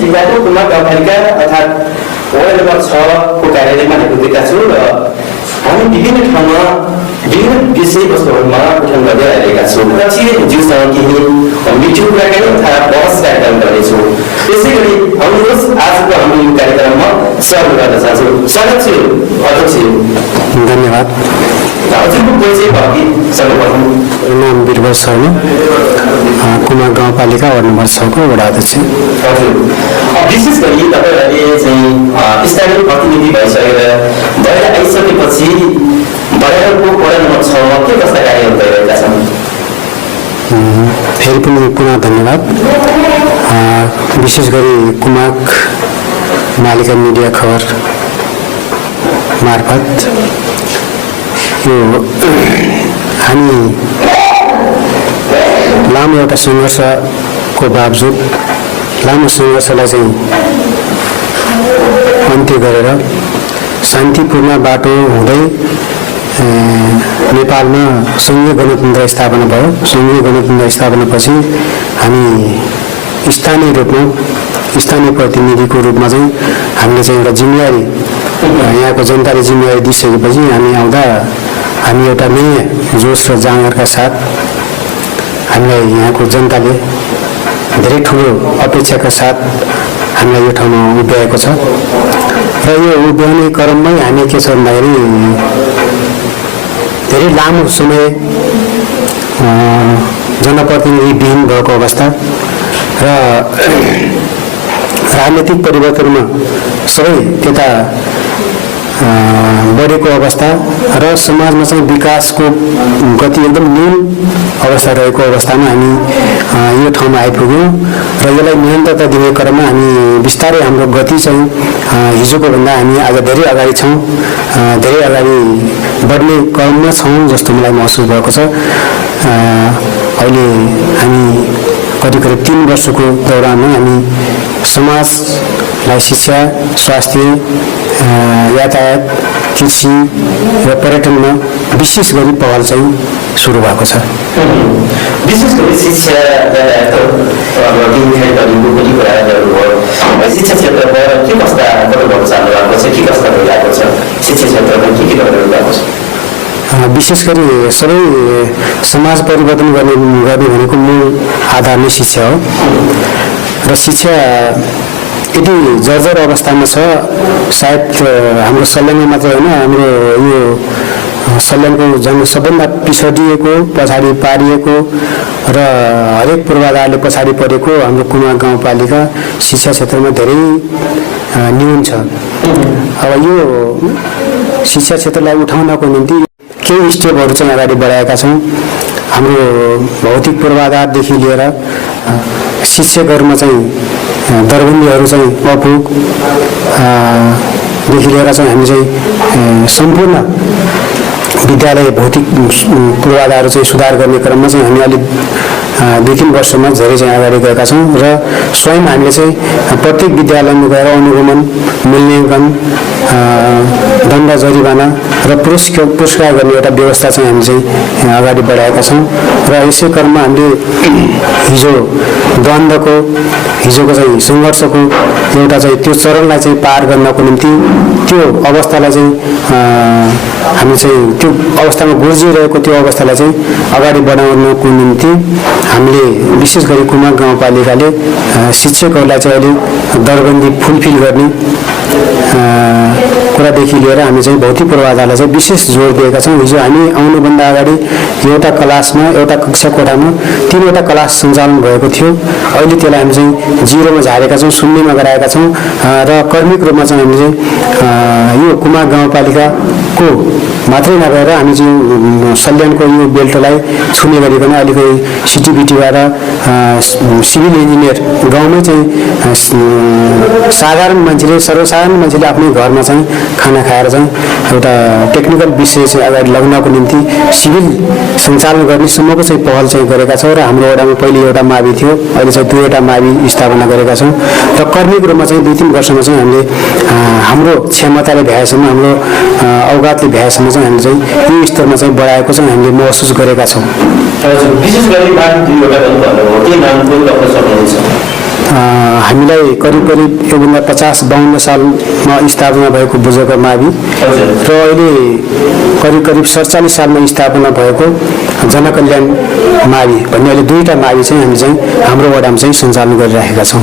जिल्लाको कुमार गाउँपालिका अर्थात् वार्ड नम्बर 6 को कार्यालयमा आइपुगेका छौँ र हामी विभिन्न ठाउँमा विभिन्न विषयवस्तुहरूमा उठान गर्दै आइरहेका छौँ र ज्यूसँग केही मिठो कुराकानी अर्थात् बहस कार्यक्रम गर्नेछौँ। त्यसै गरी आउनुहोस् आजको हाम्रो यो कार्यक्रममा सहयोग गर्न चाहन्छौँ। स्वागत छ अध्यक्ष। धन्यवाद। हजुरको परिचय भयो सर्वप्रथम। नाम वीरबहादुर शर्मा, कुमार गाउँपालिका वार्ड नम्बर 6 को वडा अध्यक्ष। हजुर, विशेष गरी तपाईँहरूले चाहिँ स्थानीय प्रतिनिधि भइसकेर भएर आइसकेपछि बडाको वडा नम्बर 6 मा के कस्ता कार्यहरू भइरहेका छन्? फेरि पनि पुनः धन्यवाद। विशेष गरी कुमाक मालिका मिडिया खबर मार्फत यो हामी लामो एउटा सङ्घर्षको बावजुद लामो सङ्घर्षलाई चाहिँ अन्त्य गरेर शान्तिपूर्ण बाटो हुँदै नेपालमा सङ्घीय गणतन्त्र स्थापना भयो। सङ्घीय गणतन्त्र स्थापनापछि हामी स्थानीय रूपमा स्थानीय प्रतिनिधिको रूपमा चाहिँ हामीले चाहिँ एउटा जिम्मेवारी यहाँको जनताले जिम्मेवारी दिइसकेपछि हामी आउँदा हामी एउटा नयाँ जोस र जाँगरका साथ हामीलाई यहाँको जनताले धेरै ठुलो अपेक्षाका साथ हामीलाई यो ठाउँमा उभ्याएको छ र यो उभ्याउने क्रममै हामी के छ भन्दाखेरि धेरै लामो समय जनप्रतिनिधि विहीन भएको अवस्था र राजनीतिक परिवर्तनमा सबै त्यता बढेको अवस्था र समाजमा चाहिँ विकासको गति एकदम न्यून अवस्था रहेको अवस्थामा हामी यो ठाउँमा आइपुग्यौँ र यसलाई निरन्तरता दिने क्रममा हामी बिस्तारै हाम्रो गति चाहिँ हिजोको भन्दा हामी आज धेरै अगाडि छौँ, धेरै अगाडि बढ्ने क्रममा छौँ जस्तो मलाई महसुस भएको छ। अहिले हामी करिब 3 वर्षको दौरानमा हामी समाजलाई शिक्षा, स्वास्थ्य, यातायात, कृषि र पर्यटनमा विशेष गरी पहल चाहिँ सुरु भएको छ। विशेष गरी शिक्षा शिक्षा क्षेत्रमा के कस्ता अनुभव चाल्नु भएको छ, के कस्ता भइरहेको छ, शिक्षा क्षेत्रमा के गर्नु भएको छ? विशेष गरी सबै समाज परिवर्तन गर्ने भनेको मूल आधार नै शिक्षा हो र शिक्षा यदि जर्जर अवस्थामा छ, सायद हाम्रो सल्यानमा मात्रै होइन, हाम्रो यो सल्यानको सबभन्दा पिछडिएको, पछाडि पारिएको र हरेक पूर्वाधारले पछाडि परेको हाम्रो कुमार गाउँपालिका शिक्षा क्षेत्रमा धेरै न्यून छ। अब यो शिक्षा क्षेत्रलाई उठाउनको निम्ति केही स्टेपहरू चाहिँ अगाडि बढाएका छौँ। हाम्रो भौतिक पूर्वाधारदेखि लिएर शिक्षकहरूमा चाहिँ दरबन्दीहरू चाहिँ अपुगदेखि लिएर चाहिँ हामी चाहिँ सम्पूर्ण विद्यालय भौतिक पूर्वाधारहरू चाहिँ सुधार गर्ने क्रममा चाहिँ हामी अलिक 2-3 वर्षमा धेरै चाहिँ अगाडि गएका छौँ र स्वयं हामीले चाहिँ प्रत्येक विद्यालयमा गएर अनुगमन, मूल्याङ्कन, दण्ड जरिवाना र पुरस्कार गर्ने एउटा व्यवस्था चाहिँ हामी चाहिँ अगाडि बढाएका छौँ र यसै क्रममा हामीले हिजोको चाहिँ सङ्घर्षको एउटा चाहिँ त्यो चरणलाई चाहिँ पार गर्नको निम्ति त्यो अवस्थालाई चाहिँ हामी चाहिँ त्यो अवस्थामा गुर्जिरहेको त्यो अवस्थालाई चाहिँ अगाडि बढाउनको निम्ति हामीले विशेष गरी कुमार गाउँपालिकाले शिक्षकहरूलाई चाहिँ अहिले दरबन्दी फुलफिल गर्ने कुरादेखि लिएर हामी चाहिँ भौतिक पूर्वाधारलाई चाहिँ विशेष जोड दिएका छौँ। हिजो हामी आउनुभन्दा अगाडि एउटा क्लासमा, एउटा कक्षा कोठामा 3वटा क्लास सञ्चालन भएको थियो। अहिले त्यसलाई हामी चाहिँ 0मा झारेका छौँ, 0मा गराएका छौँ र कर्मिक रूपमा चाहिँ हामीले यो कुमार गाउँपालिकाको मात्रै नभएर हामी चाहिँ सल्यानको यो बेल्टलाई छुने गरिकन अलिकति सिटिबिटीबाट सिभिल इन्जिनियर गाउँमै चाहिँ साधारण मान्छेले, सर्वसाधारण मान्छेले आफ्नै घरमा चाहिँ खाना खाएर चाहिँ एउटा टेक्निकल विषय चाहिँ अगाडि लग्नको निम्ति सिभिल सञ्चालन गर्नेसम्मको चाहिँ पहल चाहिँ गरेका छौँ र हाम्रो वडामा पहिले एउटा मावि थियो, अहिले चाहिँ 2वटा मावि स्थापना गरेका छौँ र कर्मिक रूपमा चाहिँ 2-3 वर्षमा चाहिँ हामीले हाम्रो क्षमताले भ्याएसम्म, हाम्रो अवगातले भ्याएसम्म चाहिँ हामीले चाहिँ यो स्तरमा चाहिँ बढाएको चाहिँ हामीले महसुस गरेका छौँ। विशेष गरी हामीलाई करिब करिब योभन्दा 50-52 सालमा स्थापना भएको बुझेको मावि र अहिले करिब करिब 47 सालमा स्थापना भएको जनकल्याण मावि भन्ने अहिले दुईवटा मावि चाहिँ हामी चाहिँ हाम्रो वडामा चाहिँ सञ्चालन गरिरहेका छौँ।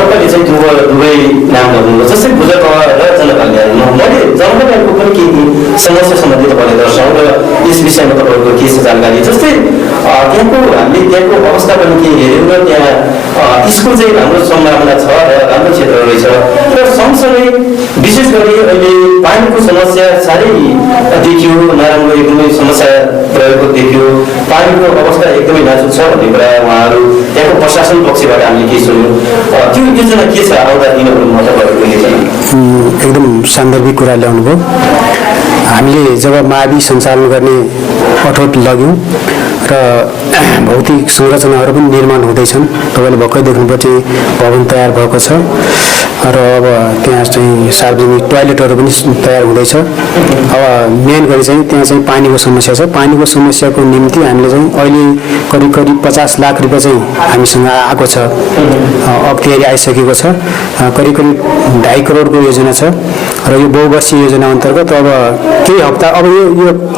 तपाईँले चाहिँ दुवै नाम गर्नुभयो, जस्तै बुझेको र जनकल्याण। मैले जनकल्याणको पनि केही समस्या सम्बन्धी तपाईँले दर्शाउँ र यस विषयमा तपाईँको के छ जानकारी। जस्तै हामीले त्यहाँको अवस्था पनि के हेऱ्यौँ र त्यहाँ स्कुल चाहिँ राम्रो सम्भावना छ र राम्रो क्षेत्र रहेछ र सँगसँगै विशेष गरी अहिले पानीको समस्या साह्रै देखियो, नराम्रो एकदमै समस्या रहेको देखियो, पानीको अवस्था एकदमै नाजुक छ भन्ने कुरा उहाँहरू त्यहाँको प्रशासन पक्षबाट हामीले के सुन्यौँ। त्यो योजना के छ आउँदा दिनहरूमा तपाईँहरूको योजना? एकदम सान्दर्भिक कुरा ल्याउनुभयो। हामीले जब मावि सञ्चालन गर्ने अठोट लग्यौँ र भौतिक संरचनाहरू पनि निर्माण हुँदैछन्। तपाईँले भर्खर देख्नुभयो चाहिँ भवन तयार भएको छ र अब त्यहाँ चाहिँ सार्वजनिक टोयलेटहरू पनि तयार हुँदैछ। अब मेन गरी चाहिँ त्यहाँ चाहिँ पानीको समस्या छ। पानीको समस्याको निम्ति हामीले चाहिँ अहिले करिब करिब 50 लाख रुपियाँ चाहिँ हामीसँग आएको छ, अख्तियारी आइसकेको छ। करिब करिब 2.5 करोडको योजना छ र यो बहुवर्षीय योजना अन्तर्गत अब केही हप्ता, अब यो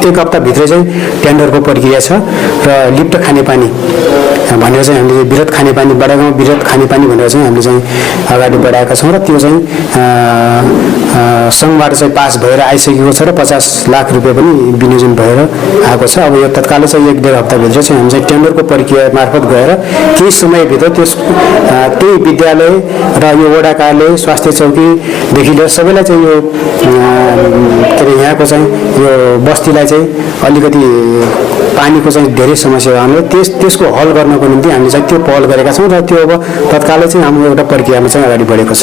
1 हप्ताभित्र चाहिँ टेन्डरको प्रक्रिया छ र लिफ्ट खानेपानी भनेर चाहिँ हामीले विरत खानेपानी, बडागाउँ विरत खानेपानी भनेर चाहिँ हामीले चाहिँ अगाडि बढाएका छौँ र त्यो चाहिँ सङ्घबाट चाहिँ पास भएर आइसकेको छ र 50 लाख रुपियाँ पनि विनियोजन भएर आएको छ। अब यो तत्कालै चाहिँ 1-1.5 हप्ताभित्र चाहिँ हामी चाहिँ टेन्डरको प्रक्रिया मार्फत गएर केही समयभित्र त्यही विद्यालय र यो वडा कार्यालय, स्वास्थ्य चौकीदेखि लिएर सबैलाई चाहिँ यो के अरे यहाँको चाहिँ यो बस्तीलाई चाहिँ अलिकति पानीको चाहिँ धेरै समस्या हामीले त्यसको हल गर्नको निम्ति हामीले चाहिँ त्यो पहल गरेका छौँ र त्यो अब तत्कालै चाहिँ हाम्रो एउटा प्रक्रियामा चाहिँ अगाडि बढेको छ।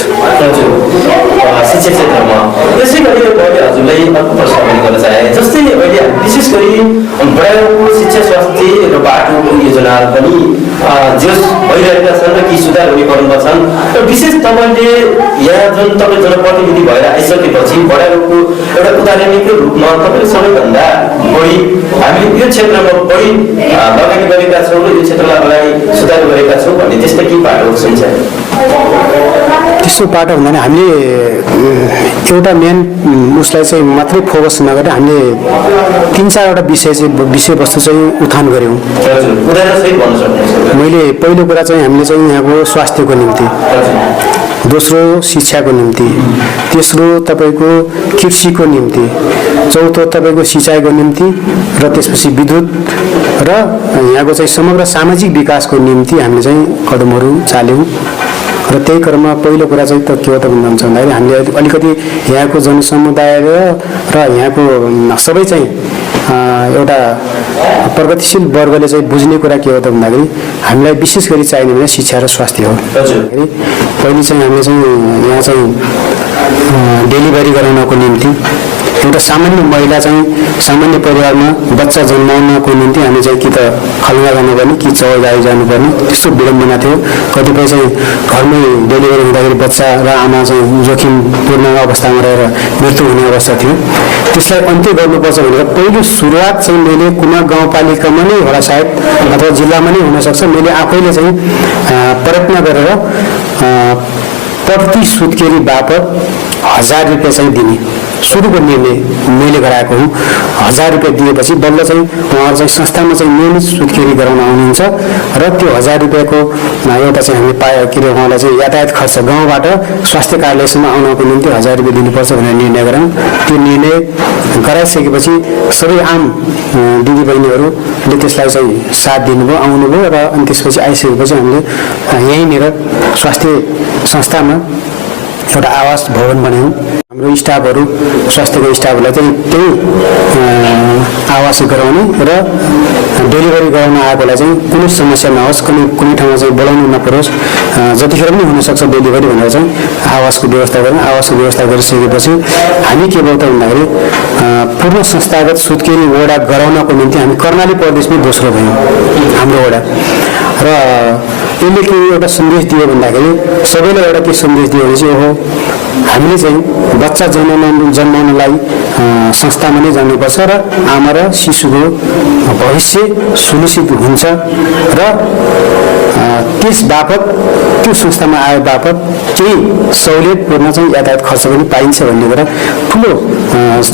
शिक्षा क्षेत्रमा त्यसै गरी मैले हजुरलाई अर्को प्रश्न पनि गर्न चाहे। जस्तै अहिले विशेष गरी बडागाउँको शिक्षा, स्वास्थ्य र बाटोको योजना पनि जो भइरहेका छन् र केही सुधार हुने क्रममा छन् र विशेष तपाईँले यहाँ जुन तपाईँ जनप्रतिनिधि भएर आइसकेपछि बडागाउँको एउटा उदाहरणीय रूपमा तपाईँले सबैभन्दा बढी हामीले यो क्षेत्रमा बढी लगानी गरेका छौँ र यो क्षेत्रलाई अगाडि सुधार गरेका छौँ भन्ने त्यस्तो केही बाटो सुन्छ? त्यस्तो बाटो हुँदैन। हामीले एउटा मेन उसलाई चाहिँ मात्रै फोकस नगरेर हामीले 3-4वटा विषयवस्तु चाहिँ उत्थान गऱ्यौँ। मैले पहिलो कुरा चाहिँ हामीले चाहिँ यहाँको स्वास्थ्यको निम्ति, दोस्रो शिक्षाको निम्ति, तेस्रो तपाईँको कृषिको निम्ति, चौथो तपाईँको सिँचाइको निम्ति र त्यसपछि विद्युत र यहाँको चाहिँ समग्र सामाजिक विकासको निम्ति हामीले चाहिँ कदमहरू चाल्यौँ। र त्यही क्रममा पहिलो कुरा चाहिँ त के हो त भन्दाखेरि हामीले अलिकति यहाँको जनसमुदाय र यहाँको सबै चाहिँ एउटा प्रगतिशील वर्गले चाहिँ बुझ्ने कुरा के हो त भन्दाखेरि हामीलाई विशेष गरी चाहिने भने शिक्षा र स्वास्थ्य हो। पहिले चाहिँ हामीले चाहिँ यहाँ चाहिँ डेलिभरी गराउनको निम्ति एउटा सामान्य महिला चाहिँ सामान्य परिवारमा बच्चा जन्माउनको निम्ति हामी चाहिँ कि त खलगा गर्नुपर्ने कि चौगाई जानुपर्ने त्यस्तो विडम्बना थियो। कतिपय चाहिँ घरमै डेलिभरी हुँदाखेरि बच्चा र आमा चाहिँ जोखिमपूर्ण अवस्थामा रहेर मृत्यु हुने अवस्था थियो। त्यसलाई अन्त्य गर्नुपर्छ भनेर पहिलो सुरुवात चाहिँ मैले कुमा गाउँपालिकामा नै होला सायद अथवा जिल्लामा नै हुनसक्छ, मैले आफैले चाहिँ प्रयत्न गरेर प्रति सुत्केरी बापत 1000 रुपियाँ चाहिँ दिने सुरुको निर्णय मैले गराएको हुँ। 1000 रुपियाँ दिएपछि बल्ल चाहिँ उहाँहरू चाहिँ संस्थामा चाहिँ नियमित सुत्केरी गराउन आउनुहुन्छ र त्यो 1000 रुपियाँको एउटा चाहिँ हामीले पायो के अरे उहाँलाई चाहिँ यातायात खर्च गाउँबाट स्वास्थ्य कार्यालयसम्म आउनको निम्ति 1000 रुपियाँ दिनुपर्छ भनेर निर्णय गराउँ। त्यो निर्णय गराइसकेपछि सबै आम दिदीबहिनीहरूले त्यसलाई चाहिँ साथ दिनुभयो, आउनुभयो र अनि त्यसपछि आइसकेपछि हामीले यहीँनिर स्वास्थ्य संस्थामा एउटा आवास भवन बनायौँ। हाम्रो स्टाफहरू, स्वास्थ्यको स्टाफहरूलाई चाहिँ त्यही आवास गराउने र डेलिभरी गराउन आएकोलाई चाहिँ कुनै समस्या नहोस्, कुनै ठाउँमा चाहिँ बोलाउनु नपरोस्, जतिखेर पनि हुनसक्छ डेलिभरी भनेर चाहिँ आवासको व्यवस्था गऱ्यौँ। आवासको व्यवस्था गरिसकेपछि हामी के भयो त भन्दाखेरि पूर्ण संस्थागत सुत्केरी वडा गराउनको निम्ति हामी कर्णाली प्रदेशमै दोस्रो भयौँ हाम्रो वडा। र यसले के एउटा सन्देश दियो भन्दाखेरि सबैलाई एउटा के सन्देश दियो भने चाहिँ ओहो हामीले चाहिँ बच्चा जन्माउनलाई संस्थामा नै जानुपर्छ र आमा र शिशुको भविष्य सुनिश्चित हुन्छ र त्यस बापत त्यो संस्थामा आए बापत केही सहुलियतपूर्ण चाहिँ यातायात खर्च पनि पाइन्छ भन्ने कुरा ठुलो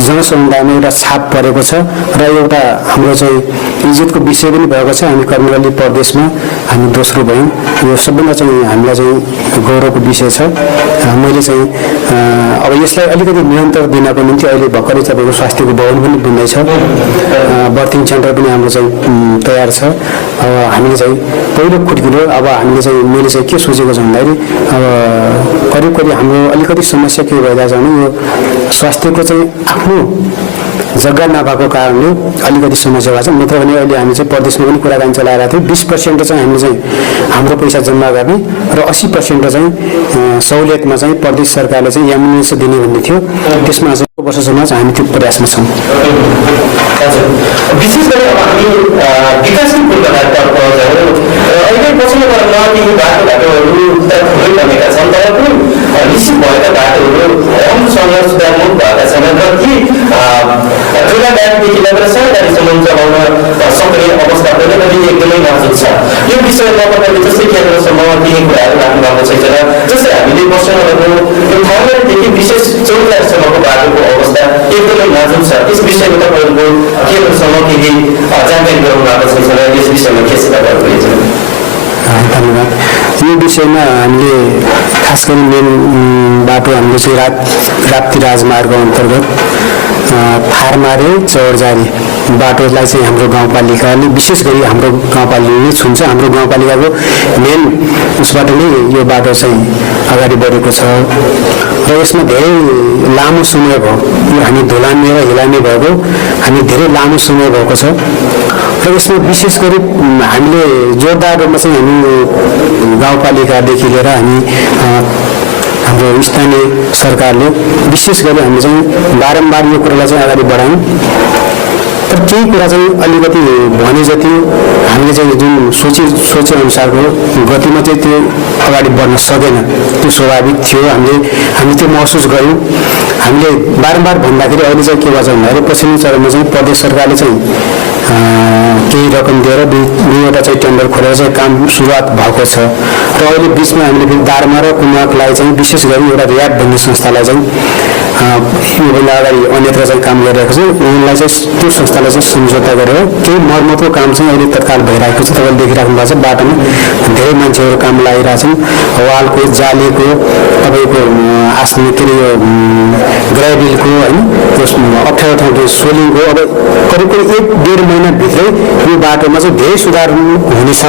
जनसमुदायमा एउटा छाप परेको छ र एउटा हाम्रो चाहिँ इज्जतको विषय पनि भएको छ। हामी कर्मगली प्रदेशमा हामी दोस्रो भयौँ, यो सबभन्दा चाहिँ हामीलाई चाहिँ गौरवको विषय छ। मैले चाहिँ अब यसलाई अलिकति निरन्तर दिनको निम्ति अहिले भर्खरै तपाईँको स्वास्थ्यको भवन पनि बन्दैछ, बर्थिङ सेन्टर पनि हाम्रो चाहिँ तयार छ। अब हामीले चाहिँ पहिलो खुट्किलो अब हामीले चाहिँ मैले चाहिँ के सोचेको छ भन्दाखेरि अब करिब हाम्रो अलिकति समस्या के भइरहेछ भने यो स्वास्थ्यको चाहिँ आफ्नो जग्गा नभएको कारणले अलिकति समस्या भएको छ। नत्र भने अहिले हामी चाहिँ प्रदेशमा पनि कुराकानी चलाइरहेको थियौँ, 20% चाहिँ हामीले चाहिँ हाम्रो पैसा जम्मा गर्ने र 80% चाहिँ सहुलियतमा चाहिँ प्रदेश सरकारले चाहिँ एम्बुलेन्स दिने भन्ने थियो। त्यसमा चाहिँ वर्षसम्म चाहिँ हामी त्यो प्रयासमा छौँ। विशेष गरी अब हामी विकासशील पूर्वाधारतर्फ जाउँ। अहिले पछिल्लो कालमा केही बाटोघाटोहरू त थुप्रै बनेका छन्, तर पनि निश्चित भएका बाटोहरू राम्रोसँग सुधारमुख भएका छैनन् र ती ठुला गाडीदेखि लगेर सानो गाडीसम्म चलाउन सक्ने अवस्था पनि एकदमै नाजुक छ। यो विषयमा तपाईँले जस्तै केन्द्रसम्म केही कुराहरू राख्नु भएको छैन र जस्तै हामीले बस्नेहरूको यो थानादेखि विशेष चौतारीसम्मको बाटोको अवस्था एकदमै नाजुक छ। यस विषयमा तपाईँहरूको केन्द्रसम्म केही जानकारी गराउनु भएको छैन र यस विषयमा के छ तपाईँहरूको? धन्यवाद। यो विषयमा हामीले खास गरी मेन बाटो हामीले चाहिँ राप्ती राजमार्ग अन्तर्गत फारमारे चौरजारी बाटोलाई चाहिँ हाम्रो गाउँपालिकाले विशेष गरी हाम्रो गाउँपालिकाले छुन्छ। हाम्रो गाउँपालिकाको मेन उसबाट नै यो बाटो चाहिँ अगाडि बढेको छ र यसमा धेरै लामो समय भयो। यो हामी धुलामी र हिलामी भएको हामी धेरै लामो समय भएको छ र यसमा विशेष गरी हामीले जोरदार रूपमा चाहिँ हामी गाउँपालिकादेखि लिएर हामी हाम्रो स्थानीय सरकारले विशेष गरी हामी चाहिँ बारम्बार यो कुरालाई चाहिँ अगाडि बढायौँ। तर केही कुरा चाहिँ अलिकति भने जति हामीले चाहिँ जुन सोचे अनुसारको गतिमा चाहिँ त्यो अगाडि बढ्न सकेन, त्यो स्वाभाविक थियो। हामी त्यो महसुस गऱ्यौँ। हामीले बारम्बार भन्दाखेरि अहिले चाहिँ के भन्छ भन्दाखेरि पछिल्लो चरणमा चाहिँ प्रदेश सरकारले चाहिँ केही रकम दिएर दुईवटा चाहिँ टेन्डर खोलेर चाहिँ काम सुरुवात भएको छ र अहिले बिचमा हामीले फेरि दार्मा र कुमाकलाई चाहिँ विशेष गरी एउटा ऱ्याब भन्ने संस्थालाई चाहिँ योभन्दा अगाडि अन्यत्र चाहिँ काम गरिरहेको छ। उनलाई चाहिँ त्यो संस्थालाई चाहिँ सम्झौता गरेर केही मर्मतको काम चाहिँ अहिले तत्काल भइरहेको छ। तपाईँले देखिराख्नु भएको छ बाटोमा धेरै मान्छेहरू काम लगाइरहेछन्। वालको, जालीको, तपाईँको आफ्नो के अरे यो ग्राइबिलको होइन, अप्ठ्यारो ठाउँको सोलिङको अब करिब 1-1.5 महिनाभित्रै यो बाटोमा चाहिँ धेरै सुधार हुनेछ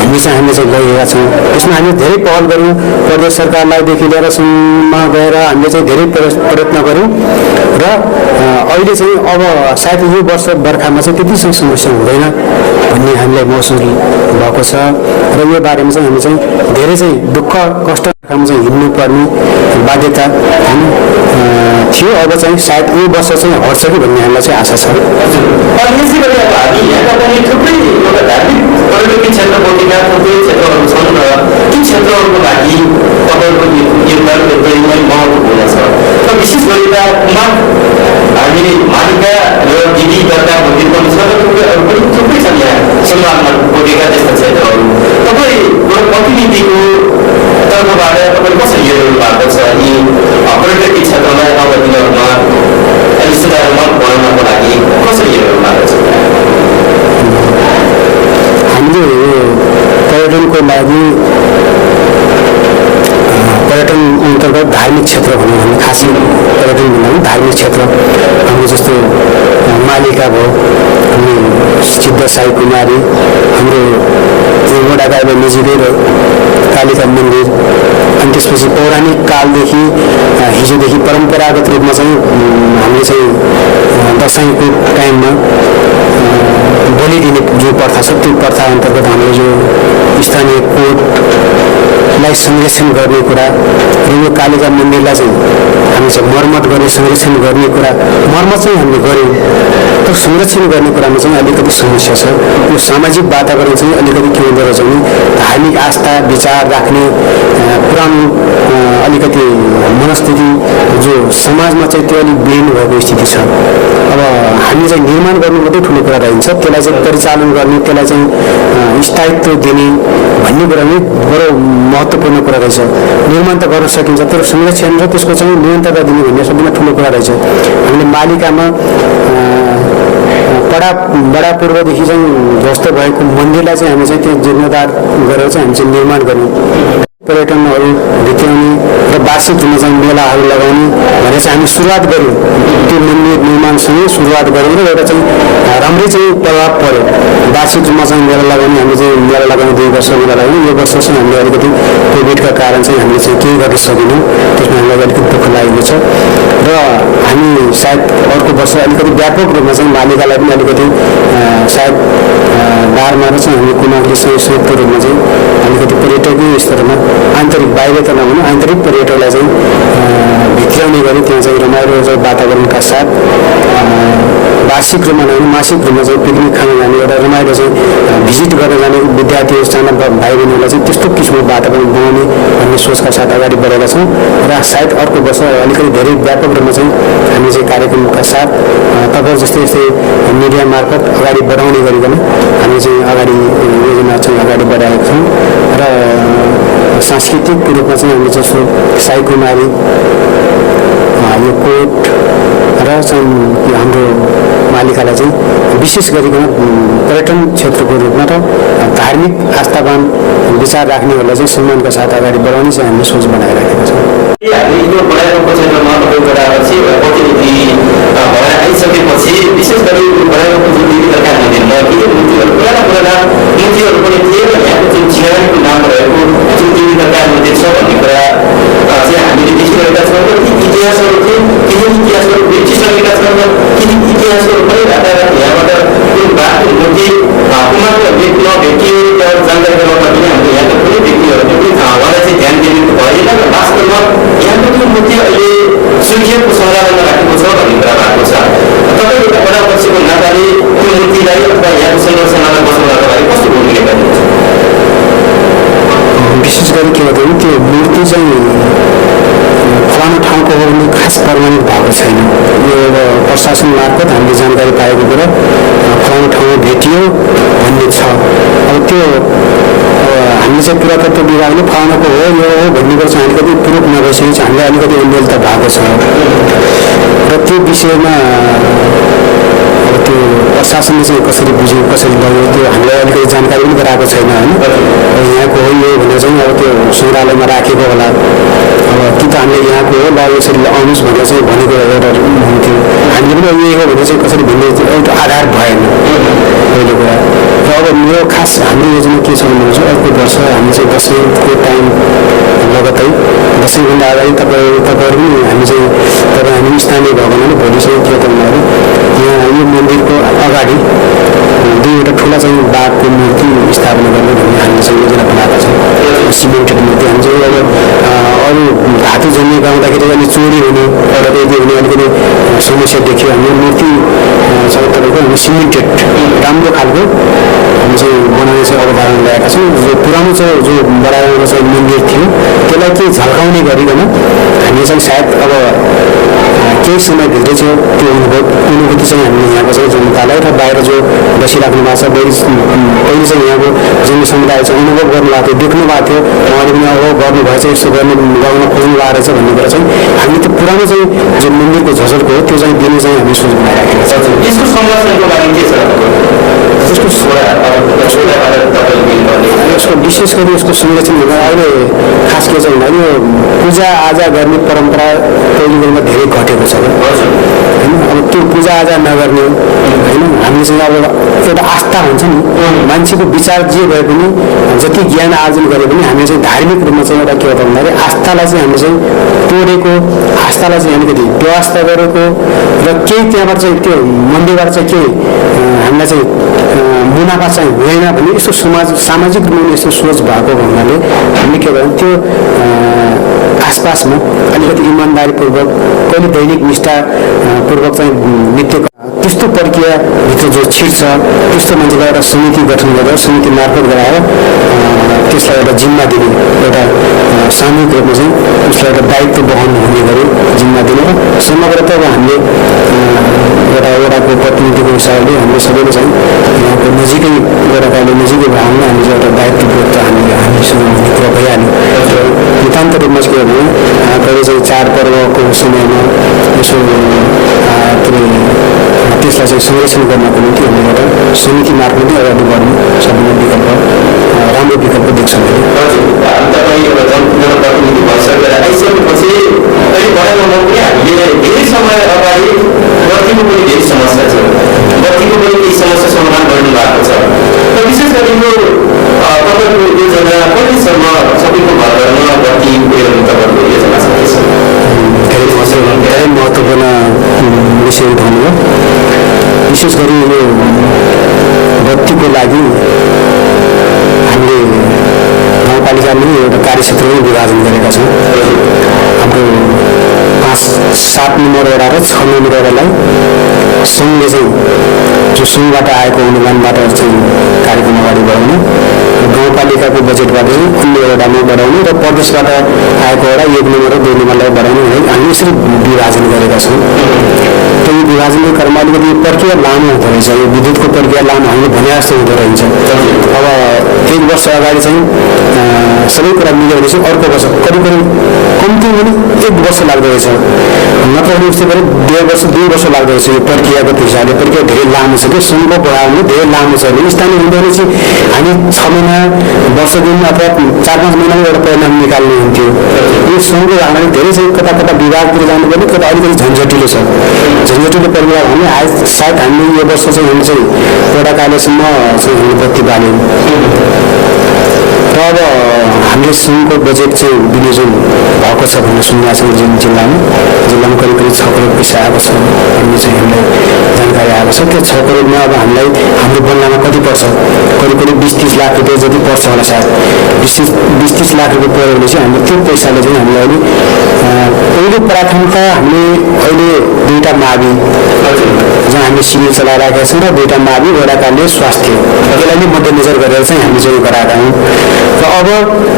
भन्ने चाहिँ हामीले चाहिँ गइरहेका छौँ। यसमा हामीले धेरै पहल गऱ्यौँ। प्रदेश सरकारलाईदेखि लिएर सम्म गएर हामीले चाहिँ धेरै प्रयत्न गऱ्यौँ र अहिले चाहिँ अब सायद यो वर्ष बर्खामा चाहिँ त्यति चाहिँ समस्या हुँदैन भन्ने हामीलाई महसुस भएको छ र यो बारेमा चाहिँ हामी चाहिँ धेरै चाहिँ दुःख कष्ट चाहिँ हिँड्नुपर्ने बाध्यता हामी थियो। अब चाहिँ सायद यो वर्ष चाहिँ हट्छ कि भन्ने हामीलाई चाहिँ आशा छ। यसै गरी अब हामी यहाँका पनि थुप्रै एउटा धार्मिक पर्यटकीय क्षेत्र बोकेका थुप्रै क्षेत्रहरू छन् र ती क्षेत्रहरूको लागि तपाईँको योगदान एकदमै महत्त्वपूर्ण छ। र विशेष गरी हामी मालिका र दिदी दर्ता मन्दिर पनि छ र थुप्रै छन् यहाँ सम्मानमा बोकेका त्यस्ता क्षेत्रहरू। तपाईँको प्रतिनिधिको तर्फबाट तपाईँ कसरी हेर्नु भएको छ यी पर्यटकीय क्षेत्रलाई आउने दिनहरूमा अलि सुधारमा बनाउनको लागि कसरी हेर्नु भएको छ? हामीले पर्यटनको लागि पर्यटन अन्तर्गत धार्मिक क्षेत्र भनौँ भने खासै पर्यटन भन्दा धार्मिक क्षेत्र हाम्रो जस्तो मालिका भयो, हामी सिद्ध साई कुमारी, हाम्रो वडा गाई निजीले र कालिका मन्दिर, अनि त्यसपछि पौराणिक कालदेखि हिजोदेखि परम्परागत रूपमा चाहिँ हामीले चाहिँ दसैँको टाइममा बलि दिने जो प्रथा छ त्यो प्रथा अन्तर्गत हामीले जो स्थानीय कोटलाई संरक्षण गर्ने कुरा र यो कालिका मन्दिरलाई चाहिँ हामी चाहिँ मर्मत गर्ने संरक्षण गर्ने कुरा मर्मत चाहिँ हामीले गऱ्यौँ, तर संरक्षण गर्ने कुरामा चाहिँ अलिकति समस्या छ। यो सामाजिक वातावरण चाहिँ अलिकति के हुँदो रहेछ भने धार्मिक आस्था विचार राख्ने पुरानो अलिकति मनस्थिति जो समाजमा चाहिँ त्यो अलिक बिग्रिनु भएको स्थिति छ। अब हामी चाहिँ निर्माण गर्नु मात्रै ठुलो कुरा रहन्छ, त्यसलाई चाहिँ परिचालन गर्ने, त्यसलाई चाहिँ स्थायित्व दिने भन्ने कुरा नै बडो महत्त्वपूर्ण कुरा रहेछ। निर्माण त गर्न सकिन्छ, तर संरक्षण र त्यसको चाहिँ नियन्त्रण दिने भन्ने सबभन्दा ठुलो कुरा रहेछ। हामीले मालिकामा बडा पूर्वदेखि चाहिँ ध्वस्त भएको मन्दिरलाई चाहिँ हामी चाहिँ त्यो जीर्णोद्धार गरेर चाहिँ हामी चाहिँ निर्माण गर्यौँ। पर्यटनहरू भित्र्याउने र वार्षिक रूपमा चाहिँ मेलाहरू लगाउने भनेर चाहिँ हामी सुरुवात गऱ्यौँ। त्यो मन्दिर निर्माणसँगै सुरुवात गरेर एउटा चाहिँ राम्रै चाहिँ प्रभाव पर्यो। वार्षिक रूपमा चाहिँ मेला लगाउने, हामी चाहिँ मेला लगाउने 2 वर्ष मेला लगाउने। यो वर्ष चाहिँ हामीले अलिकति कोभिडका कारण चाहिँ हामीले चाहिँ केही गर्न सकेनौँ, त्यसमा हामीलाई अलिकति दुःख लागेको छ र हामी सायद अर्को वर्ष अलिकति व्यापक रूपमा चाहिँ मालिकालाई पनि अलिकति सायद बारमा चाहिँ हामी कुमारले संयुक्त रूपमा चाहिँ अलिकति पर्यटकीय स्तरमा आन्तरिक बाहिर त नभनौँ, आन्तरिक पर्यटकलाई चाहिँ भित्र्याउने गरी त्यहाँ चाहिँ रमाइलो वातावरणका साथ वार्षिक रूपमा नभए मासिक रूपमा चाहिँ पिकनिक खान जाने, एउटा रमाइलो चाहिँ भिजिट गर्न जाने विद्यार्थीहरू साना भाइ बहिनीहरूलाई चाहिँ त्यस्तो किसिमको वातावरण बनाउने भन्ने सोचका साथ अगाडि बढेका छौँ र सायद अर्को वर्ष अलिकति धेरै व्यापक रूपमा चाहिँ हामी चाहिँ कार्यक्रमका साथ तपाईँ जस्तै यस्तै मिडिया मार्फत अगाडि बढाउने गरिकन हामी चाहिँ अगाडि योजना चाहिँ अगाडि बढाएका छौँ र सांस्कृतिक रूपमा चाहिँ हामीले जस्तो साई कुमारी, यो कोट र चाहिँ हाम्रो मालिकालाई चाहिँ विशेष गरिकन पर्यटन क्षेत्रको रूपमा र धार्मिक आस्थावान विचार राख्नेहरूलाई चाहिँ सम्मानका साथ अगाडि बढाउने चाहिँ हामीले सोच बनाइराखेका छौँ। यो बडाइरोको क्षेत्रमा प्रतिनिधि भएर आइसकेपछि विशेष गरी बडाइरोको जुन विविधता मन्दिरमा केही मूर्तिहरू पुराना मूर्तिहरू पनि थिए र यहाँको जुन चियाको नाम रहेको जुन विविधता मन्दिर छ भन्ने कुरा चाहिँ हामीले देखिरहेका छौँ र ती इतिहासहरू थिए, केही इतिहासहरू बिर्सिसकेका छन् र केही इतिहासहरू पनि रातारात यहाँबाट जुन बाटो मूर्ति कुमारको व्यक्ति नभेटिए त्यहाँ जानकारी गराउँदा पनि हामीले यहाँका कुनै व्यक्तिहरूले पनि उहाँलाई चाहिँ ध्यान दिनु भएन र वास्तवमा यहाँको त्यो मूर्ति अहिले सुर्खेतको सङ्ग्रहालयमा राखेको छ भन्ने कुरा भएको छ। तपाईँ एउटा बडापक्षको नाताले त्यो मूर्तिलाई अथवा यहाँको संरक्षणलाई बचाउनका लागि कस्तो भूमिका गर्नुहुन्छ? विशेष गरी के भन्दा त्यो मूर्ति चाहिँ फलानु ठाउँको हो भने खास प्रमाणित भएको छैन। यो प्रशासन मार्फत हामीले जानकारी पाएको कुरा फलानु ठाउँमा भेटियो भन्ने छ। अब त्यो हामीले चाहिँ पुरातत्व विभागले फलानुको हो यो हो भन्ने कुरा चाहिँ अलिकति प्रुफ नभइसकेपछि हामीलाई अलिकति अन्यल त भएको छ र त्यो विषयमा अब त्यो प्रशासनले चाहिँ कसरी बुझ्यो कसरी लग्यो त्यो हामीलाई अलिकति जानकारी पनि गराएको छैन होइन। यहाँको हो यो भनेर चाहिँ अब त्यो सङ्ग्रहालयमा राखेको होला, अब कि त हामीले यहाँको हो ल यसरी आउनुहोस् भनेर चाहिँ भनेको एउटा हुन्थ्यो। हामीले पनि यही हो भनेर चाहिँ कसरी भन्ने एउटा आधार भएन पहिलो कुरा। र अब मेरो खास हाम्रो योजना के छ भन्नुहुन्छ, अर्को वर्ष हामी चाहिँ दसैँको टाइम लगतै दसैँभन्दा अगाडि तपाईँहरू पनि हामी चाहिँ हामी स्थानीय भएको हुनाले भोलि चाहिँ के त भन्दाखेरि यहाँ यो मन्दिरको अगाडि 2वटा ठुला चाहिँ बाघको मूर्ति स्थापना गर्ने भन्ने हामीले चाहिँ योजना बनाएका छौँ। सिमेन्टेड मूर्ति हामी चाहिँ अब अरू धातु जन्मिए गाउँदाखेरि अलिक चोरी हुने एउटा यदि हुने अलिकति समस्या देखियो। हाम्रो मूर्ति चाहिँ तपाईँको हामी सिमेन्टेड राम्रो खालको हामी चाहिँ बनाउने चाहिँ अवधारणा ल्याएका छौँ। जो पुरानो चाहिँ जो बडाइरोको चाहिँ मन्दिर थियो त्यसलाई केही झल्काउने गरिकन हामी चाहिँ सायद अब केही समयभित्रै चाहिँ त्यो अनुभूति चाहिँ हामीले यहाँको चाहिँ जनतालाई र बाहिर जो बसिराख्नु भएको छ पहिले चाहिँ यहाँको जन समुदाय चाहिँ अनुभव गर्नुभएको थियो, देख्नु भएको थियो, उहाँले पनि अब गर्नुभएछ यस्तो गर्ने गाउन खोज्नु भएको रहेछ भन्ने कुरा चाहिँ हामी त्यो पुरानो चाहिँ जो मन्दिरको झलको हो त्यो चाहिँ दिने चाहिँ हामी सोच बनाइराखेका छौँ। यसको संरक्षणको लागि के छ? यसको विशेष गरी यसको संरक्षण भन्दा अहिले खास के चाहिँ भन्दा यो पूजाआजा गर्ने परम्परा पहिलेकोमा धेरै घटेको छ होइन। अब त्यो पूजाआजा नगर्ने होइन, हामीले चाहिँ अब एउटा आस्था हुन्छ नि, मान्छेको विचार जे भए पनि जति ज्ञान आर्जन गरे पनि हामीले चाहिँ धार्मिक रूपमा चाहिँ एउटा के हो भन्दाखेरि आस्थालाई चाहिँ हामीले चाहिँ तोडेको, आस्थालाई चाहिँ अलिकति व्यवस्था गरेको र केही त्यहाँबाट चाहिँ त्यो मन्दिरबाट चाहिँ केही हामीलाई चाहिँ मुनाफा चाहिँ हुँदैन भन्ने यस्तो सामाजिक रूपमा यस्तो सोच भएको भन्नाले हामीले के भन्छ त्यो आसपासमा अलिकति इमान्दारीपूर्वक कहिले दैनिक निष्ठापूर्वक चाहिँ नित्य त्यस्तो प्रक्रियाभित्र जो छिर्छ त्यस्तो मान्छेलाई एउटा समिति गठन गरेर समिति मार्फत गराएर त्यसलाई एउटा जिम्मा दिने एउटा सामूहिक रूपमा चाहिँ उसलाई एउटा दायित्व वहन हुने गरी जिम्मा दिने र समग्रत अब हामीले एउटा वडाको प्रतिनिधिको हिसाबले हामीले सबैले चाहिँ यहाँको नजिकै वडाकाले नजिकै भावना हामीले एउटा दायित्वपूर्वक हामीसँग हुने कुरा भइहाल्यो। नितान्त रूपमा चाहिँ के भने कहिले चाहिँ चाडपर्वको समयमा यसो त्यसलाई चाहिँ संरक्षण गर्नको निम्ति हामीले एउटा समिति मार्फत अगाडि बढ्ने सबैले विकल्प राम्रो विकल्प देख्छौँ। तपाईँ एउटा जनप्रतिनिधि भइसकेर आइसकेपछि हामीले धेरै समय अगाडि बत्तीको पनि धेरै समस्या छ, बत्तीको पनि केही समस्या समाधान गर्नु भएको छ र विशेष गरी यो तपाईँको योजना कहिलेसम्म सबैको घरमा बत्ती पुर्याउने तपाईँको योजना छ? धेरै महत्त्वपूर्ण विषय उठाउनु हो। विशेष गरी यो बत्तीको लागि हामीले गाउँपालिकामा एउटा कार्यक्षेत्र पनि विभाजन गरेका छौँ। हाम्रो 5-7 नम्बर वडा र 6 नम्बर वडालाई सङ्घले चाहिँ जो सङ्घबाट आएको अनुदानबाट चाहिँ कार्यक्रम अगाडि बढाउने, गाउँपालिकाको बजेटबाट चाहिँ अन्य वडामा बढाउने र प्रदेशबाट आएको वडा 1 नम्बर र 2 नम्बरलाई बढाउने है हामी यसरी विभाजन गरेका छौँ। त यो विभाजनको क्रममा अलिकति यो प्रक्रिया लामो हुँदो रहेछ, यो विद्युतको प्रक्रिया लामो हामीले भने जस्तो हुँदो रहन्छ। अब 1 वर्ष अगाडि चाहिँ सबै कुरा मिल्यो भने चाहिँ अर्को वर्ष करिब कम्ती पनि 1 वर्ष लाग्दो रहेछ, नत्र भने उस्तै गरी 1.5 वर्ष 2 वर्ष लाग्दो रहेछ। यो प्रक्रियागत हिसाबले प्रक्रिया धेरै लामो छ कि सङ्घको बढाउनु धेरै लामो छ भने स्थानीय हुँदो रहेछ हामी 6 महिना वर्ष दिन अथवा 4-5 महिनामा एउटा परिणाम निकाल्ने हुन्थ्यो। यो सङ्घको हामीले धेरै चाहिँ कता कता विभागतिर जानुपर्ने कता अलिकति झन्झटिलो छ, झन्झटिलो प्रक्रिया भने सायद हामीले यो वर्ष चाहिँ हामी चाहिँ वडा कार्यसम्म चाहिँ हामीले बत्ती बाल्यौँ र अब हामीले सङ्घको बजेट चाहिँ विनियोजन भएको छ भन्ने सुनेको छौँ। जिल्लामा करिब 6 करोड पैसा आएको छ भन्ने चाहिँ हामीलाई जानकारी आएको छ। त्यो 6 करोडमा अब हामीलाई हाम्रो बन्दामा कति पर्छ, करिब 20-30 लाख रुपियाँ जति पर्छ होला सायद। 20-30 लाख रुपियाँ पऱ्यो भने चाहिँ हामीले त्यो पैसाले चाहिँ हामीले अहिले पहिलो प्राथमिकता हामीले अहिले 2टा मावि जहाँ हामीले सिभिल चलाइरहेका छौँ र 2टा मावि वडाकाले स्वास्थ्य त्यसलाई नै मध्यनजर गरेर चाहिँ हामीले चाहिँ गराएका हौँ। र अब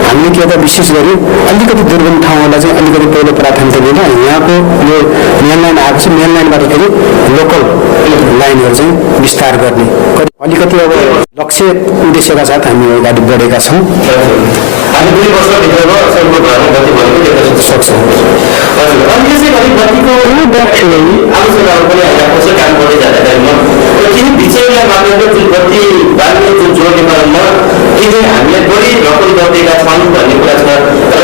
हामीले के त विशेष गरी अलिकति दुर्गम ठाउँहरूलाई चाहिँ अलिकति पहिलो प्राथमिकता दिएर यहाँको यो मेन लाइन आएको छ, मेन लाइनबाट फेरि लोकल लाइनहरू चाहिँ विस्तार गर्ने अलिकति अब लक्ष्य उद्देश्यका साथ हामी अगाडि बढेका छौँ। हामी 2 वर्षभित्रमा सबैको घरमा बत्ती भएको देख्न सक्छौँ। हजुर, अनि यसै गरी बत्तीको आलोचनाहरू पनि आइरहेको छ काम गर्दै जाँदाखेरि र केही विषयलाई मानेर जुन बत्ती बाल्ने जुन जोड्ने क्रममा के चाहिँ हामीले बढी रकम गरिदिएका छन् भन्ने कुरा छ र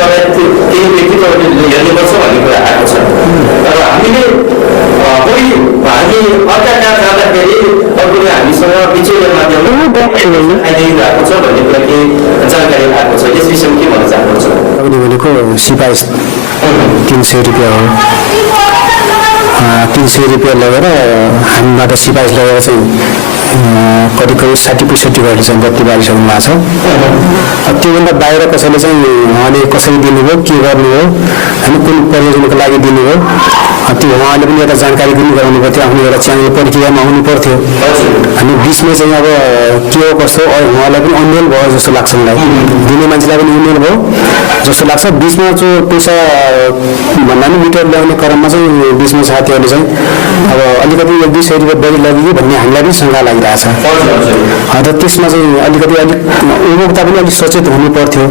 लगायत केही व्यक्तित्वहरूले हेर्नुपर्छ भन्ने कुरा आएको छ। र हामीले बढी हामी अर्का कहाँ जाँदाखेरि अर्कोले हामीसँग बिचौलिया माध्यमले आइदिइरहेको छ भन्ने कुरा के जानकारी आएको छ, यस विषयमा के भन्न चाहनुहुन्छ? तपाईँले भनेको सिपाही 300 रुपियाँ हो। 300 रुपियाँ लगेर हामीबाट सिपाही लगेर चाहिँ करिब 60-65 घरले चाहिँ बत्ती बालिसक्नु भएको छ। त्योभन्दा बाहिर कसैले चाहिँ उहाँले कसरी दिनुभयो, के गर्नुभयो, होइन कुन परियोजनाको लागि दिनुभयो, त्यो उहाँले पनि एउटा जानकारी पनि गराउनु पर्थ्यो। आफ्नो एउटा च्यानल प्रक्रियामा आउनु पर्थ्यो। हामी बिचमा चाहिँ अब के हो कस्तो उहाँलाई पनि अन्यल भयो जस्तो लाग्छ मलाई, दिने मान्छेलाई पनि अन्यल भयो जस्तो लाग्छ। बिचमा जो पैसा भन्दा पनि मिटर ल्याउने क्रममा चाहिँ बिचमा साथीहरूले चाहिँ अब अलिकति 1-2 सय रुपियाँ बढी लगियो भन्ने हामीलाई पनि शङ्का लागिरहेछ। र त्यसमा चाहिँ अलिकति उपभोक्ता पनि अलिक सचेत हुनु पर्थ्यो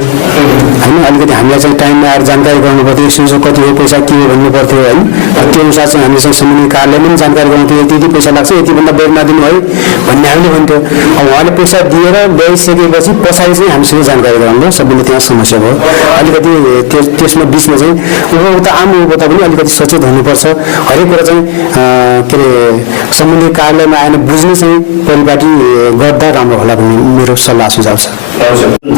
होइन, अलिकति हामीलाई चाहिँ टाइममा आएर जानकारी गर्नु पर्थ्यो, यसो कति हो पैसा के हो भन्नु पर्थ्यो होइन। त्यो अनुसार चाहिँ हामीले चाहिँ सम्बन्धित कार्यालयले पनि जानकारी गराउँथ्यो, यति पैसा लाग्छ यतिभन्दा बढी नदिनु है भन्ने हामीले भन्थ्यो। अब उहाँले पैसा दिएर ल्याइसकेपछि पछाडि चाहिँ हामीसँग जानकारी गराउनु सबैले त्यहाँ समस्या भयो। अलिकति त्यसमा बिचमा चाहिँ उपभोक्ता आम उपभोक्ता पनि अलिकति सचेत हुनुपर्छ। हरेक कुरा चाहिँ के अरे सम्बन्धित कार्यालयमा आएर बुझ्ने चाहिँ परिपाटी गर्दा राम्रो होला भन्ने मेरो सल्लाह सुझाव छ।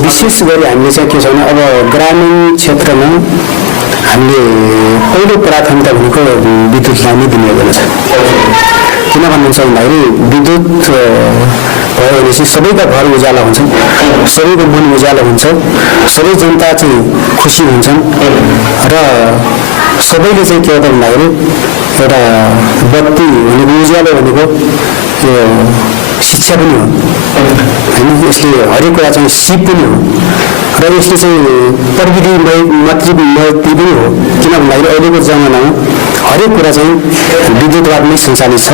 विशेष गरी हामीले चाहिँ के छ भने अब ग्रामीण क्षेत्रमा हामीले पहिलो प्राथमिकता भनेको विद्युतलाई नै दिने गर्छ। किन भन्नुहुन्छ भन्दाखेरि विद्युत भयो भने चाहिँ सबैका घर उज्यालो हुन्छन्, सबैको मन उज्यालो हुन्छ, सबै जनता चाहिँ खुसी हुन्छन् र सबैले चाहिँ के हो भन्दाखेरि एउटा बत्ती भनेको उज्यालो भनेको यो शिक्षा पनि हो होइन। यसले हरेक कुरा चाहिँ सिप पनि हो र यसले चाहिँ प्रविधि मातृमय पनि हो। किन भन्दाखेरि अहिलेको जमानामा हरेक कुरा चाहिँ विद्युतबाट नै सञ्चालित छ।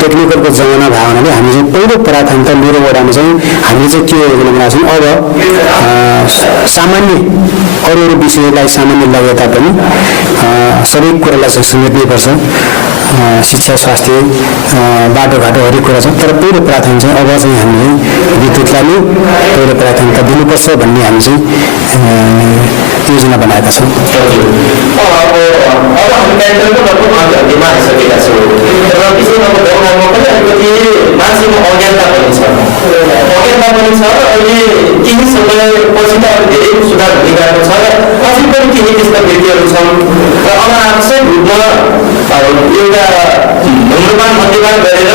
टेक्निकलको जमाना भएको हुनाले हामी चाहिँ पहिलो प्राथमिकता मेरो वडामा चाहिँ हामीले चाहिँ के योजना बनाएको छौँ, अब सामान्य अरू विषयलाई सामान्य लगे तापनि सबै कुरालाई चाहिँ समेट्नैपर्छ। शिक्षा, स्वास्थ्य, बाटोघाटो हरेक कुरा छ। तर पहिलो प्राथमिकता चाहिँ अब चाहिँ हामीले विद्युतलाई नै पहिलो प्राथमिकता दिनुपर्छ भन्ने हामी चाहिँ योजना बनाएका छौँ। अब हामी कार्यक्रमको लगभग अन्त्यमा आइसकेका छौँ र विषयमा बताउनमा पनि अलिकति मान्छेको अज्ञानता पनि छ। अहिले केही समयपछि त अब धेरै सुधार हुँदै गएको छ र अझै पनि केही त्यस्ता व्यक्तिहरू छन् र अनावश्यक रूपमा एउटा धुम्रपान मद्यपान गरेर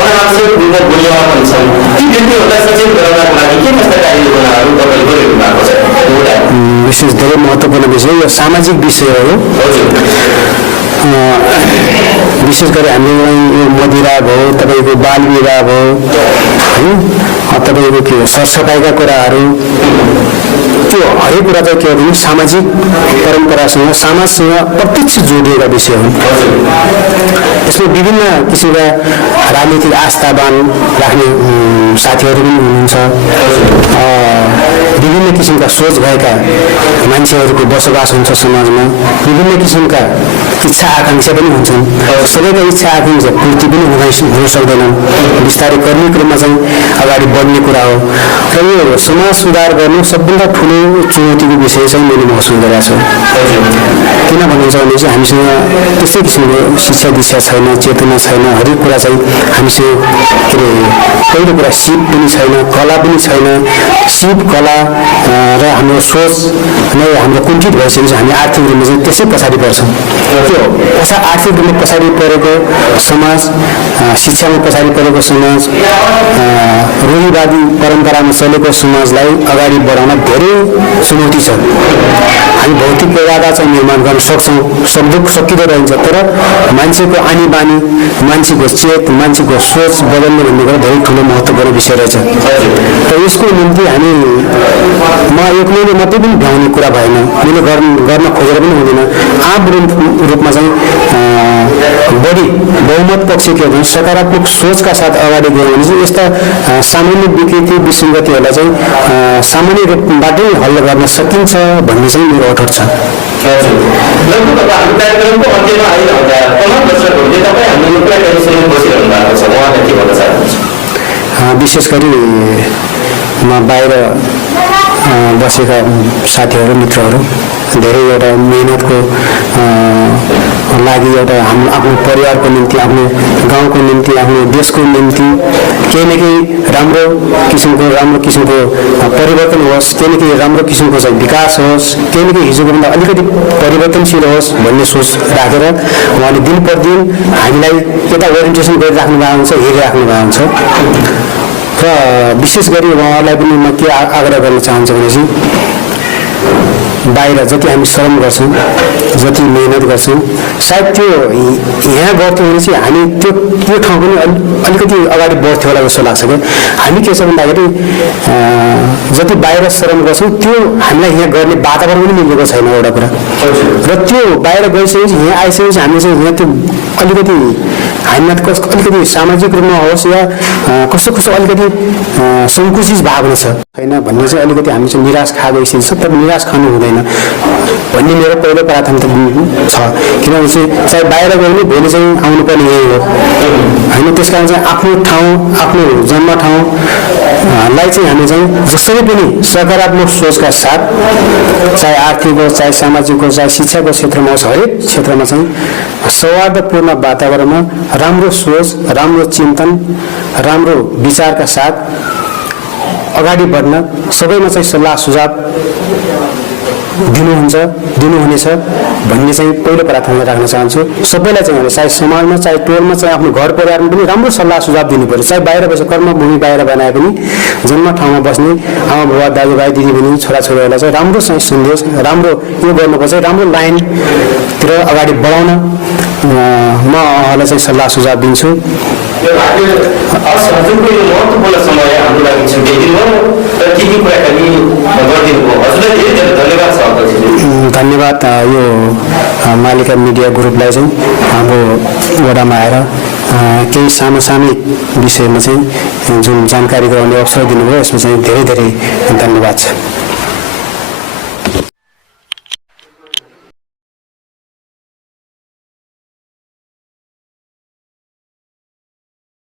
अनावश्यक रूपमा बोल्नेमा पनि छन्। ती व्यक्तिहरूलाई सचेत गराउनको लागि के कस्ता कार्ययोजनाहरू तपाईँले गरिरहनु भएको छ? विशेष धेरै महत्त्वपूर्ण विषय यो सामाजिक विषय हो। विशेष गरी हामीले यो मदिरा भयो, तपाईँको बाल विवाह भयो होइन, तपाईँको के हो सरसफाइका कुराहरू, त्यो हरेक कुरा चाहिँ के हो भने सामाजिक परम्परासँग समाजसँग प्रत्यक्ष जोडिएका विषय हुन्। यसमा विभिन्न किसिमका राजनीतिक आस्थावान राख्ने साथीहरू पनि हुनुहुन्छ, विभिन्न किसिमका सोच भएका मान्छेहरूको बसोबास हुन्छ समाजमा, विभिन्न किसिमका इच्छा आकांक्षा पनि हुन्छन्। सबैका इच्छा आकांक्षा पूर्ति पनि हुन सक्दैनन्। बिस्तारै गर्ने क्रममा चाहिँ अगाडि बढ्ने कुरा हो र यो समाज सुधार गर्नु सबभन्दा ठुलो चुनौतीको विषय चाहिँ मैले महसुस गरेको छु। किन भनिन्छ भने चाहिँ हामीसँग त्यस्तै किसिमको शिक्षा दीक्षा छैन, चेतना छैन। हरेक कुरा चाहिँ हामीसँग के अरे पहिलो कुरा सिप पनि छैन, कला पनि छैन। सिप, कला र हाम्रो सोच नै हाम्रो कुण्ठित भइसकेपछि हामी आर्थिक रूपमा चाहिँ त्यसै पछाडि पर्छौँ। त्यो आर्थिक रूपमा पछाडि परेको समाज, शिक्षामा पछाडि परेको समाज, रूढिवादी परम्परामा चलेको समाजलाई अगाडि बढाउन धेरै चुनौती छ। हामी भौतिक पूर्वाधार चाहिँ निर्माण गर्न सक्छौँ, सकिँदो रहन्छ, तर मान्छेको आनी बानी, मान्छेको चेत, मान्छेको सोच बदल्ने भन्ने कुरा धेरै ठुलो महत्त्वपूर्ण विषय रहेछ। र यसको निम्ति हामी म एक्लैले मात्रै पनि भ्याउने कुरा भएन, मैले गर्न खोजेर पनि हुँदैन। आम रूपमा चाहिँ बढी बहुमत पक्ष के हो सकारात्मक सोचका साथ अगाडि गयो भने चाहिँ यस्ता सामान्य विकृति विसङ्गतिहरूलाई चाहिँ सामान्य रूपबाटै हल गर्न सकिन्छ भन्ने चाहिँ मेरो अठोट छ। लगभग हाम्रो कार्यक्रमको अन्त्यमा आइरहँदा तमाम दर्शकहरूले तपाईँ हाम्रो यो कुराकानी सुन्न बसिरहनु भएको छ, उहाँलाई के भन्न चाहनुहुन्छ? विशेष गरी म बाहिर बसेका साथीहरू, मित्रहरू धेरै एउटा मेहनतको लागि एउटा हाम्रो आफ्नो परिवारको निम्ति, आफ्नो गाउँको निम्ति, आफ्नो देशको निम्ति केही न केही राम्रो किसिमको परिवर्तन होस्, केही न केही राम्रो किसिमको चाहिँ विकास होस्, केही न केही हिजोको भन्दा अलिकति परिवर्तनशील होस् भन्ने सोच राखेर उहाँले दिन प्रतिदिन हामीलाई यता ओरिएन्टेसन गरिराख्नु भएको हुन्छ, हेरिराख्नु भएको हुन्छ। र विशेष गरी उहाँहरूलाई पनि म के आग्रह गर्न चाहन्छु भने चाहिँ बाहिर जति हामी श्रम गर्छौँ, जति मेहनत गर्छौँ, सायद त्यो यहाँ गर्थ्यौँ भने चाहिँ हामी त्यो ठाउँ पनि अलिकति अगाडि बढ्थ्यो होला जस्तो लाग्छ क्या। हामी के छ भन्दाखेरि जति बाहिर श्रम गर्छौँ त्यो हामीलाई यहाँ गर्ने वातावरण पनि मिलेको छैन एउटा कुरा। र त्यो बाहिर गइसकेपछि यहाँ आइसकेपछि हामी चाहिँ यहाँ त्यो अलिकति हामीमा अलिकति सामाजिक रूपमा होस् या कस्तो अलिकति सङ्कुचित भावना छ होइन भन्ने चाहिँ अलिकति हामी चाहिँ निराश खा गइसकेको छ। तर निराश खानु हुँदैन भन्ने मेरो पहिलो प्राथमिकता छ। किनभने चाहिँ चाहे बाहिर गयो भने भोलि चाहिँ आउनुपर्ने यही हो होइन। त्यस कारण चाहिँ आफ्नो ठाउँ, आफ्नो जन्म ठाउँलाई चाहिँ हामी चाहिँ जसरी पनि सकारात्मक सोचका साथ, चाहे आर्थिक होस्, चाहे सामाजिक होस्, चाहे शिक्षाको क्षेत्रमा होस्, हरेक क्षेत्रमा चाहिँ सौहार्दपूर्ण वातावरणमा राम्रो सोच, राम्रो चिन्तन, राम्रो विचारका साथ अगाडि बढ्न सबैमा चाहिँ सल्लाह सुझाव दिनुहुनेछ भन्ने चाहिँ पहिलो प्राथमिकता राख्न चाहन्छु। सबैलाई चाहिँ चाहे समाजमा, चाहे टोलमा, चाहे आफ्नो घर परिवारमा पनि राम्रो सल्लाह सुझाव दिनु पर्यो। चाहे बाहिर बसेर कर्मभूमि बाहिर बनाए पनि जन्म ठाउँमा बस्ने आमा बुबा, दाजुभाइ, दिदीबहिनी, छोराछोरीहरूलाई चाहिँ राम्रो चाहिँ सन्देश, राम्रो यो गर्नुपर्छ, राम्रो लाइनतिर अगाडि बढाउन म उहाँलाई चाहिँ सल्लाह सुझाव दिन्छु। हजुरको यो महत्त्वपूर्ण समय हाम्रो लागि छुट्याइदिनु भयो र केही कुराकानी गरिदिनु भयो। हजुरलाई धेरै धेरै धन्यवाद छ अध्यक्षज्यू। धन्यवाद यो मालिका मिडिया ग्रुपलाई चाहिँ हाम्रो वडामा आएर केही सामसामिक विषयमा चाहिँ जुन जानकारी गराउने अवसर दिनुभयो यसमा चाहिँ धेरै धेरै धन्यवाद छ।